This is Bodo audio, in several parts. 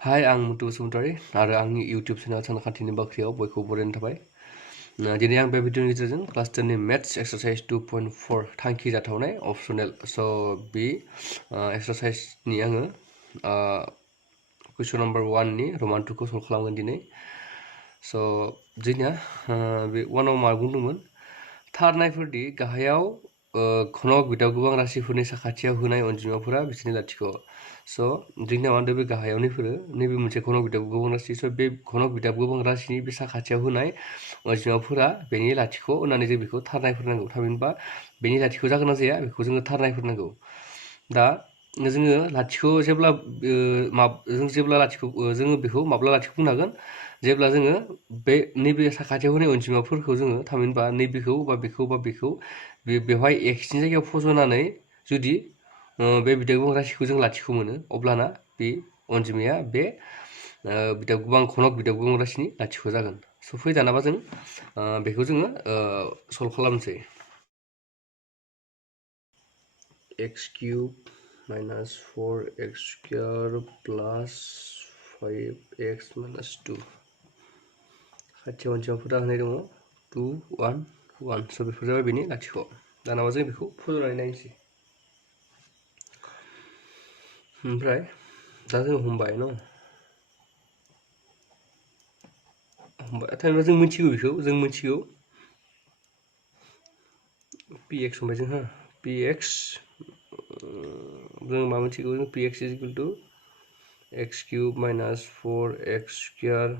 हाय आं मुथु बसुमतारी आरो आंनि इउटिउब चेनेल सानखान्थिनि बाख्रियाव बयखौबो बरायनाय थाबाय। दिनै आं बे भिडिअनि गेजेरजों क्लास 10 नि मेथ्स एक्सारसाइज 2.4 थांखि जाथावनाय अपसनेल बे एक्सारसाइजनि आङो कुइसन नम्बर 1 नि रमान 2 खौ सल्भ खालामगोन दिनै। जोंनिया बे 1 आव मा बुंदोंमोन थारनायफोरदि गाहायाव घनक बिदाव गोबां राशिफोरनि साखाथियाव होनाय अनजिमाफोरा बिसोरनि लाथिख'। जोंनिया मा होनदों बे गाहायाव नैबे मोनसे घनक बिदाव गोबां राशि बे घनक बिदाव गोबां राशिनि बे साखाथियाव होनाय अनजिमाफोरा बेनि लाथिख' होननानै जों बेखौ थारनायफोर नांगौ। थामहिनबा बेनि लाथिख' जागोन ना जाया बेखौ जोङो थारनायफोर नांगौ। दा जोङो लाथिख' जेब्ला जोङो बेखौ माब्ला लाथिख' बुंनो हागोन जेब्ला जोङो बे नैबे साखाथियाव होनाय अनजिमाफोरखौ जोङो थामहिनबा नैबेखौ बा बेखौ बेवहाय एक्सनि जायगायाव फज'नानै जुदि बे बिदाव गोबां राशिखौ जों लाथिख' मोनो अब्लाना बे अनजिमाया बे घनक बिदाव गोबां राशिनि लाथिख' जागोन। फै दानाबा जों बेखौ जोङो सल्भ खालामनोसै। x cube minus 4x square plus 5x minus 2 खाथियाव अनजिमाफोरा होनाय दङ 2 1 1 बेफोर जाबाय बेनि लाथिख'। दानाबा जों बेखौ फज'नानै नायनोसै। ओमफ्राय दा जों हमबाय न थारमाने जों मिथिगौ px हमबाय जोंहा px जों मा मिथिगौ जों px is equal to x cube minus 4x square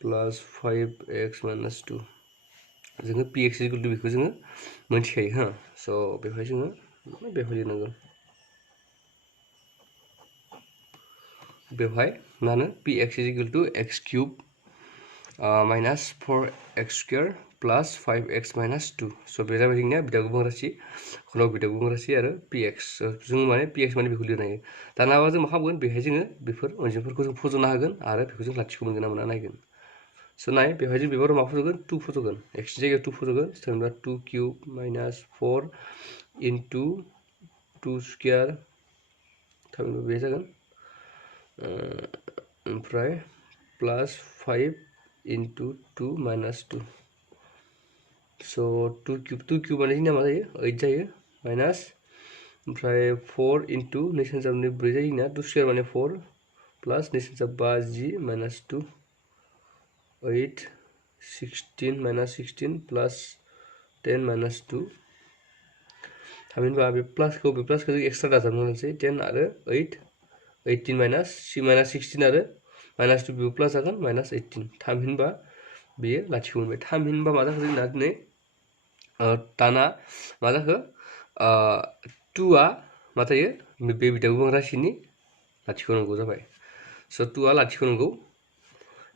plus 5x minus 2 जोङो px is equal to बेखौ जोङो मिथिखायो बेवहाय जोङो बेवहाय लिरनांगोन। बेवहाय मा होनो px is equal to x cube minus 4x square plus 5x minus 2 बे जाबाय जोंनिया बिदाव गोबां राशि घनक बिदाव गोबां राशि आरो px जों माने px माने बेखौ लिरनो हायो। दानाबा जों मा खालामगोन बेहाय जोङो बेफोर अनजिमाफोरखौ जों फज'नो हागोन आरो बेखौ जों लाथिख' मोनगोन ना मोना नायगोन। नाय बेवहाय जों बेबाराव मा फज'गोन 2 फज'गोन x नि जायगायाव 2 फज'गोन जेनेबा 2 cube minus 4 into 2 square थामहिनबा बे जागोन ओमफ्राय प्लास 5 into 2 minus 2 2 cube माने जोंना मा जायो 8 जायो माइनास ओमफ्राय 4 into 2 4 जायो ना 2 square माने 4 प्लास 5 10 minus 2 8 16 minus 16 plus 10 minus 2 थामहिनबा बे प्लासखौ जों एक्सट्रा दाजाबनांगोनसै 10 आरो 8 18 minus 16 आरो minus 2 बेबो प्लास जागोन minus 18 थामहिनबा बेयो लाथिख' मोनबाय। थामहिनबा मा जाखो जोंना दिनै दाना मा जाखो 2आ मा थायो बे बिदाव गोबां राशिनि लाथिख' नांगौ जाबाय। 2आ लाथिख' नांगौ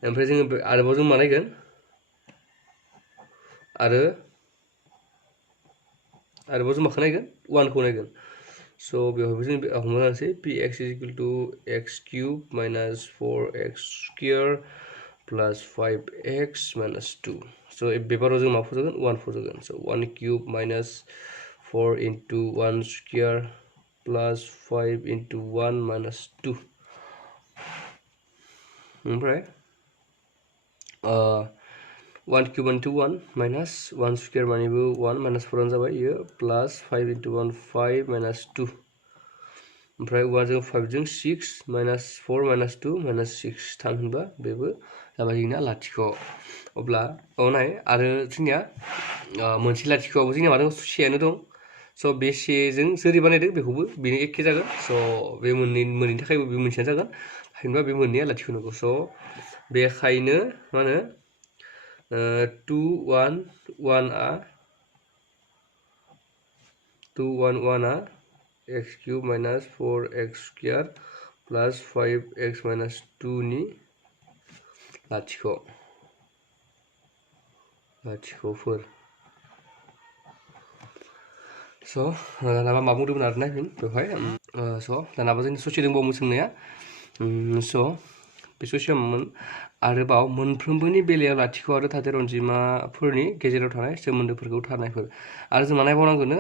ओमफ्राय जोङो आरोबाव जों मा नायगोन आरोबाव जों माखौ नायगोन 1 खौ नायगोन। बेवहायबो जों हमना लानोसै px is equal to x cube minus 4x square plus 5x minus 2 बेबाराव जों मा फज'गोन 1 फज'गोन 1 cube minus 4 into 1 square plus 5 into 1 minus 2 ओमफ्राय 1 cube into 1 minus 1 square मानेबो 1 minus 4 जाबाय इयो plus 5 into 1 5 minus 2 ओमफ्राय 1 जों 5 जों 6 minus 4 minus 2 minus 6 थामहिनबा बेबो जाबाय जोंना लाथिख'। अब्ला नाय आरो जोंनिया मोनसे लाथिख'आबो जोंनिया मा दं सेयानो दं बे सेजों सोर बानायदों बेखौबो बेनो एखे जागोन बे मोननैनि थाखायबो बे मोनसेयानो जागोन थामहिनबा बे मोननैया लाथिख' नांगौ बेखायनो मा होनो 2 1 1आ 2 1 1आ x cube minus 4x square plus 5x minus 2 नि लाथिख'फोर दानाबा मा बुंदोंमोन आरो नायगोन बेवहाय दानाबा जोंनि ससे दंबावोमोन सोंनाया बे ससेयाव मामोन आरोबाव मोनफ्रोमबोनि बेलायाव लाथिख' आरो थादेर अनजिमाफोरनि गेजेराव थानाय सोमोन्दोफोरखौ थारनायफोर आरो जों मा नायबावनांगोन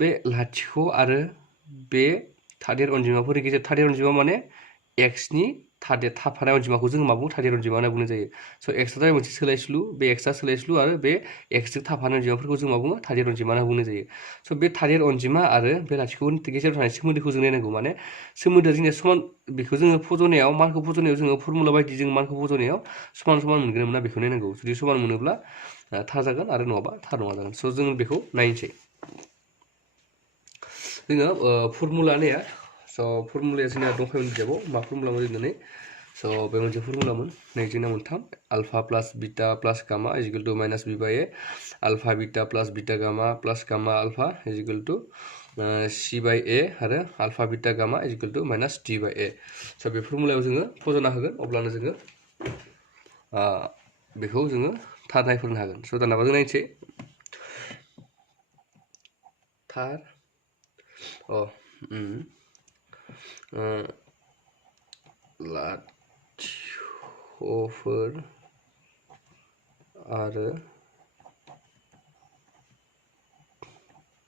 बे लाथिख' आरो बे थादेर अनजिमाफोरनि गेजेराव थादेर अनजिमा माने x नि थाफानाय अनजिमाखौ जों मा बुङो थादेर अनजिमा होनना बुंनाय जायो स' x आ जाबाय मोनसे सोलायस्लु बे x आ सोलायस्लु आरो बे x जों थाफानाय अनजिमाफोरखौ जों मा बुङो थादेर अनजिमा होनना बुंनाय जायो स' बे थादेर अनजिमा आरो बे लाथिख'नि गेजेराव थानाय सोमोन्दोखौ जों नायनांगौ माने सोमोन्दोआ जोंनिया समान बेखौ जोङो फज'नायाव मानखौ फज'नायाव जोङो फर्मुला बायदि जों मानखौ फज'नायाव समान समान मोनगोन ना मोना बेखौ नायनांगौ जुदि समान मोनोब्ला थार जागोन आरो नङाबा थार नङा जागोन स' जों बेखौ नायनोसै जोङो फर्मुला नाया स' फर्मुलाया जोंना दंखायोमोन बिजाबाव मा फर्मुलामोन होननानै स' बे मोनसे फर्मुलामोन नै जोंना मोनथाम आल्फा प्लास बिटा प्लास गामा इज इकुवेल टु माइनास बि बाय ए आल्फा बिटा प्लास बिटा गामा प्लास गामा आल्फा इज इकुवेल टु सि बाय ए आरो आल्फा बिटा गामा इज इकुवेल टु माइनास डि बाय ए स' बे फर्मुलायाव जोङो फज'ना होगोन अब्लानो जोङो बेखौ जोङो थार नायफोरनो हागोन स' दानाबा जों नायनोसै थार लाथिख'फोर आरो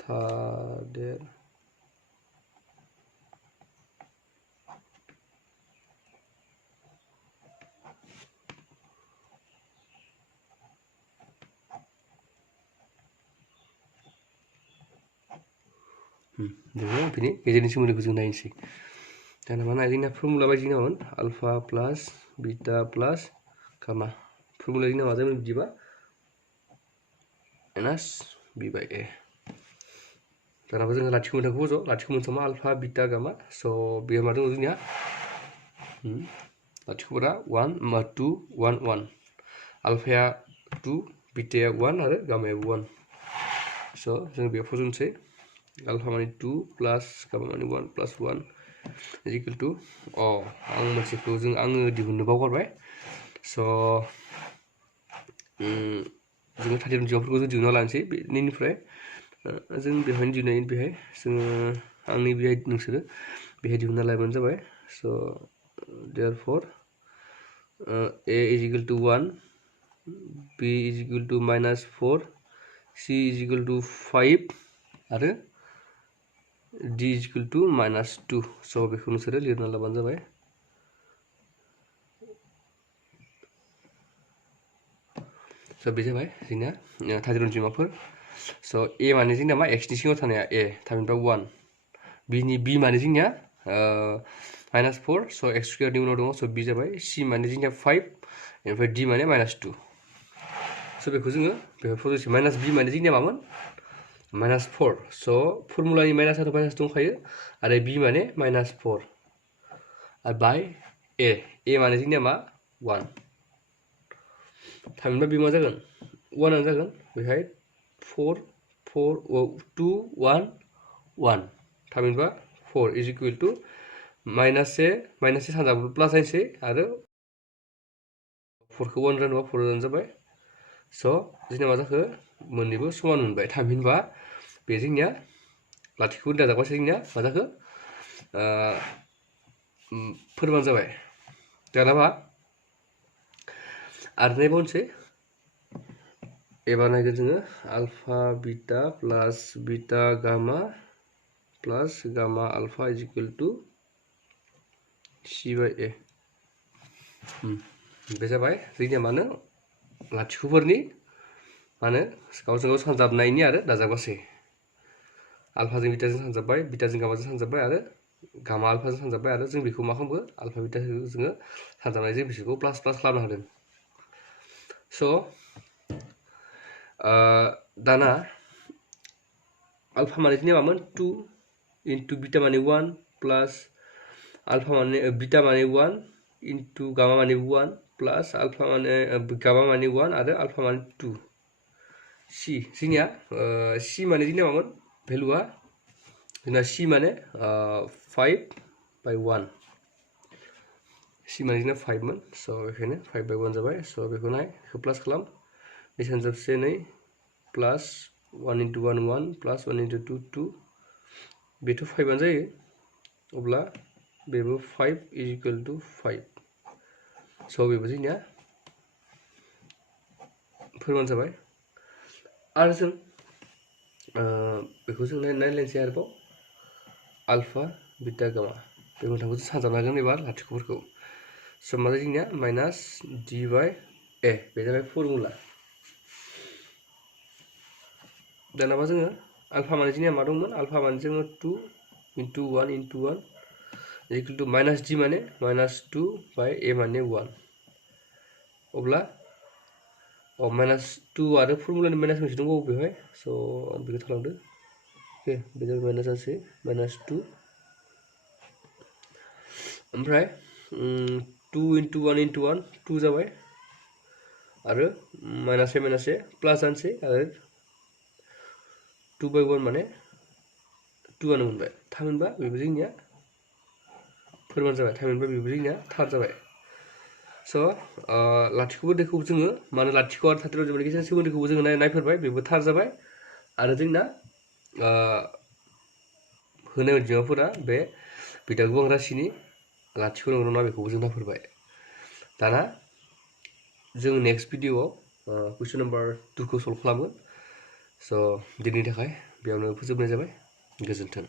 थादेर जोङो बिनि गेजेरनि सोमोन्दोखौ जों नायनोसै दाना मा नाय जोंना फर्मुला बायदि नामोन आल्फा प्लास बिटा प्लास गामा फर्मुला जोंना मा जायोमोन बिदिबा माइनास बि बाय ए दानाबा जोङो लाथिख' मोनथामखौ फज' लाथिख' मोनथामा आल्फा बिटा गामा स' बेयाव मा दङ जोंनिया लाथिख'फोरा 1 2 1 1 आल्फाया 2 बिटाया 1 आरो गामायाबो 1 स' जों बेयाव फज'नोसै आल्फा माने 2 प्लास गामा माने 1 प्लास 1 इज इकुवेल टु आं मोनसेखौ आङो दिहुननो बावगारबाय स' जोङो थादेर अनजिमाफोरखौ जों दिहुनना लानोसै बेनिफ्राय जों बेवहायनो दिहुननाय बेहाय जोङो आंनि बेहाय नोंसोरो बेहाय दिहुनना लायबानो जाबाय स' देयारफर a is equal to 1 b is equal to minus 4 c is equal to 5 आरो d is equal to minus 2 स' बेखौ नोंसोरो लिरना लाबानो जाबाय स' बे जाबाय जोंना थादेर अनजिमाफोर स' a माने जोंना मा x नि सिङाव थानाया a थामहिनबा 1 b माने जोंनिया माइनास 4 स' x स्क्वायरनि उनाव दङ स' b जाबाय c माने जोंनिया 5 ओमफ्राय d माने माइनास 2 स' बेखौ जोङो बेहाय फज'सै माइनास b माने जोंनिया मामोन माइनास 4 स' फर्मुलानि माइनासआथ' माइनास दंखायो आरो b माने माइनास 4 आरो बाय a माने जोंनिया मा 1 थामहिनबा बे मा जागोन 1 आनो जागोन बेहाय 4 4 2 1 1 थामहिनबा 4 इज इकुवेल टु माइनास से सानजाबो प्लास जायसै आरो 4 खौ 1 रानोबा 4 रानो जाबाय स' जोंना मा जाखो मोननैबो समान मोनबाय थामहिनबा बे जोंनिया लाथिख'नि दाजाबगासै जोंनिया मा जाखो फोरमान जाबाय दानाबा आरो नायबावनोसै एबार नायगोन जोङो आल्फा बिटा प्लास बिटा गामा प्लास गामा आल्फा इज इकुवेल टु सि बाय ए बे जाबाय जोंनिया मानो लाथिख'फोरनि मानो गावजों गाव सानजाबनायनि आरो दाजाबगासै आल्फाजों बिटाजों सानजाबबाय बिटाजों गामाजों सानजाबबाय आरो गामा आल्फाजों सानजाबबाय आरो जों बेखौ मा खालामो आल्फा बिटाजों जोङो सानजाबनायजों बिसोरखौ प्लास प्लास खालामनो हादों स' दाना आल्फा माने जोंनिया मामोन 2 इन्टु बिटा माने 1 प्लास आल्फा माने बिटा माने 1 इन्टु गामा माने 1 प्लास आल्फा माने गामा माने 1 आरो आल्फा माने 2 सि जोंनिया सि माने जोंनिया मामोन भेलुआ जोंना सि माने 5/1 सि माने जोंना 5 मोन स' बेखायनो 5/1 जाबाय स' बेखौ नाय बेखौ प्लास खालाम नै सानजाबसे 2 प्लास 1 इन्टु 1 1 प्लास 1 इन्टु 2 2 बेथ' 5 आनो जायो अब्ला बेबो 5 इज इकुवेल टु 5 स' बेबो जोंनिया फोरमान जाबाय आरो जों बेखौ जों नायलायनोसै आरोबाव आल्फा बिटा गामा बे मोनथामखौ सानजाबनो हागोन एबार लाथिख'फोरखौ स' मा जायो जोंनिया माइनास डि बाय ए बे जाबाय फर्मुला दानाबा जोङो आल्फा माने जोंनिया मा दंमोन आल्फा माने जोङो 2 into 1 into 1 equal to minus D माने माइनास 2 बाय ए माने 1 अब्ला माइनास 2 आरो फर्मुलानि माइनास मोनसे दंबावो बेवहाय स' आं बेखौ थालांदो ओके बे जाबाय माइनास जानोसै माइनास 2 ओमफ्राय 2 into 1 into 1 2 जाबाय आरो माइनास ए प्लास जानोसै आरो 2 by 1 माने 2 आनो मोनबाय थामहिनबा बेबो जोंनिया फोरमान जाबाय थामहिनबा बेबो जोंनिया थार जाबाय स' लाथिख' दैखौबो जोङो मानो लाथिख' आरो 30 जों गेजेरनि सोमोन्दोखौबो जोङो नायफेरबाय बेबो थार जाबाय आरो जोंना होनाय अनजिमाफोरा बे बिदा गोबां राशिनि लाथिख' नंगौ नङा बेखौबो जों नायफेरबाय दाना जों नेक्स्ट भिडिअआव कुइसन नाम्बार 2 खौ सल्भ खालामगोन स' दिनैनि थाखाय बेयावनो फोजोबनाय जाबाय गोजोन्थों